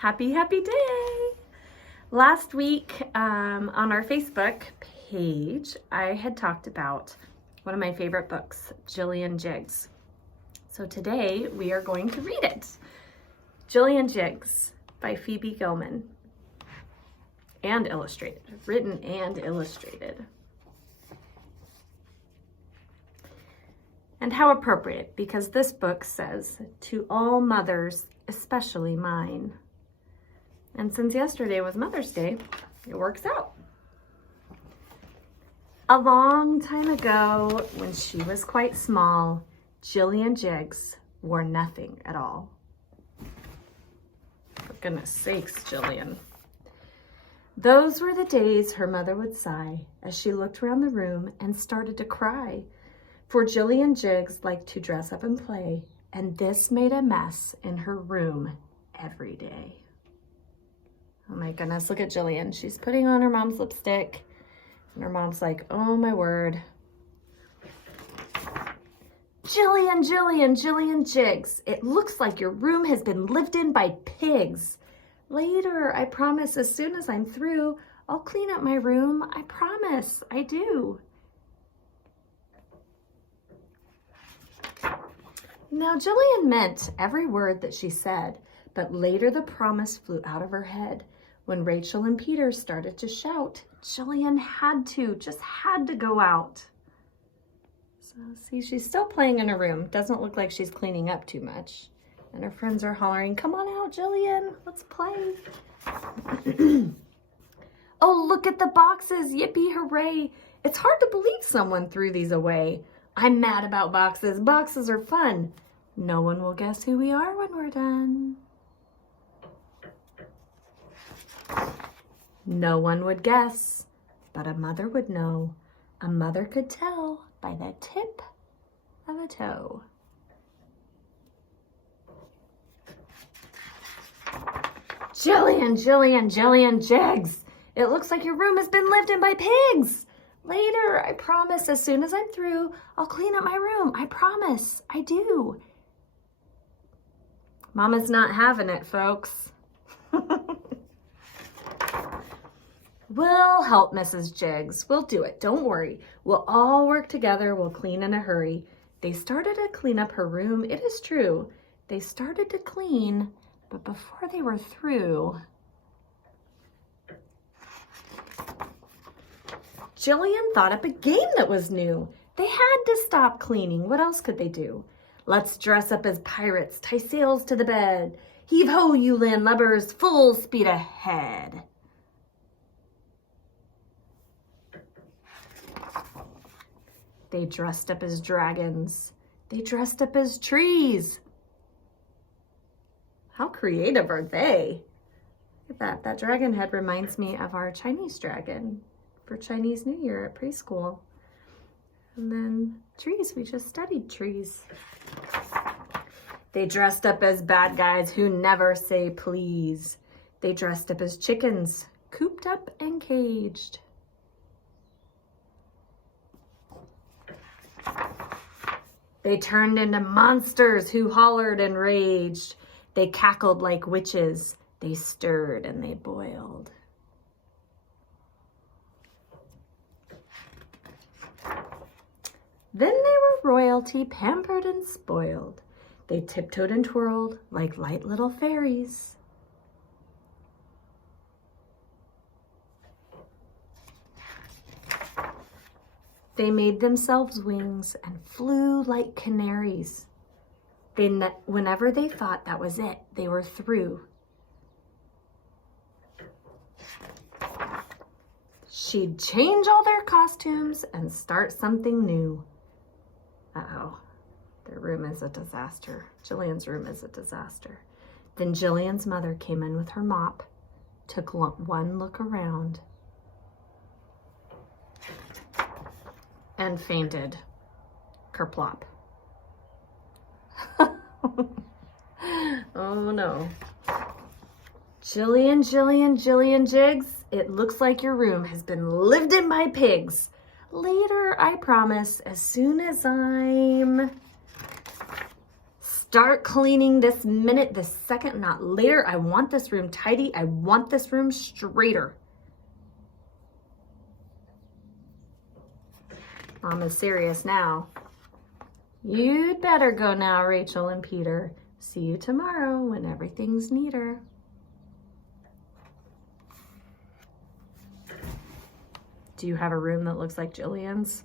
Happy day! Last week on our Facebook page, I had talked about one of my favorite books, Jillian Jiggs. So today we are going to read it. Jillian Jiggs by Phoebe Gilman. And illustrated, written and illustrated. And how appropriate, because this book says, "To all mothers, especially mine." And since yesterday was Mother's Day, it works out. A long time ago, when she was quite small, Jillian Jiggs wore nothing at all. For goodness sakes, Jillian. Those were the days her mother would sigh as she looked around the room and started to cry. For Jillian Jiggs liked to dress up and play, and this made a mess in her room every day. Oh my goodness, look at Jillian. She's putting on her mom's lipstick, and her mom's like, "Oh my word. Jillian Jiggs, it looks like your room has been lived in by pigs. Later, I promise, as soon as I'm through, I'll clean up my room. I promise, I do." Now, Jillian meant every word that she said, but later the promise flew out of her head. When Rachel and Peter started to shout, Jillian just had to go out. So see, she's still playing in her room. Doesn't look like she's cleaning up too much. And her friends are hollering, "Come on out, Jillian, let's play." "Oh, look at the boxes, yippee hooray. It's hard to believe someone threw these away. I'm mad about boxes. Boxes are fun. No one will guess who we are when we're done." No one would guess, but a mother would know. A mother could tell by the tip of a toe. Jillian Jiggs, it looks like your room has been lived in by pigs. Later, I promise, as soon as I'm through, I'll clean up my room. I promise, I do. Mama's not having it, folks. "We'll help, Mrs. Jiggs. We'll do it. Don't worry. We'll all work together. We'll clean in a hurry." They started to clean up her room. It is true. They started to clean, but before they were through, Jillian thought up a game that was new. They had to stop cleaning. What else could they do? "Let's dress up as pirates, tie sails to the bed. Heave ho, you landlubbers, full speed ahead." They dressed up as dragons. They dressed up as trees. How creative are they? Look at that. That dragon head reminds me of our Chinese dragon for Chinese New Year at preschool. And then trees, we just studied trees. They dressed up as bad guys who never say please. They dressed up as chickens, cooped up and caged. They turned into monsters who hollered and raged. They cackled like witches. They stirred and they boiled. Then they were royalty, pampered and spoiled. They tiptoed and twirled like light little fairies. They made themselves wings and flew like canaries. Whenever they thought that was it, they were through. She'd change all their costumes and start something new. Uh-oh, their room is a disaster. Jillian's room is a disaster. Then Jillian's mother came in with her mop, took one look around, and fainted. Kerplop. Oh no. Jillian Jiggs, it looks like your room has been lived in by pigs. Later, I promise, as soon as I'm start cleaning this minute, this second, not later. I want this room tidy. I want this room straighter. Mom is serious now. You'd better go now, Rachel and Peter. See you tomorrow when everything's neater. Do you have a room that looks like Jillian's?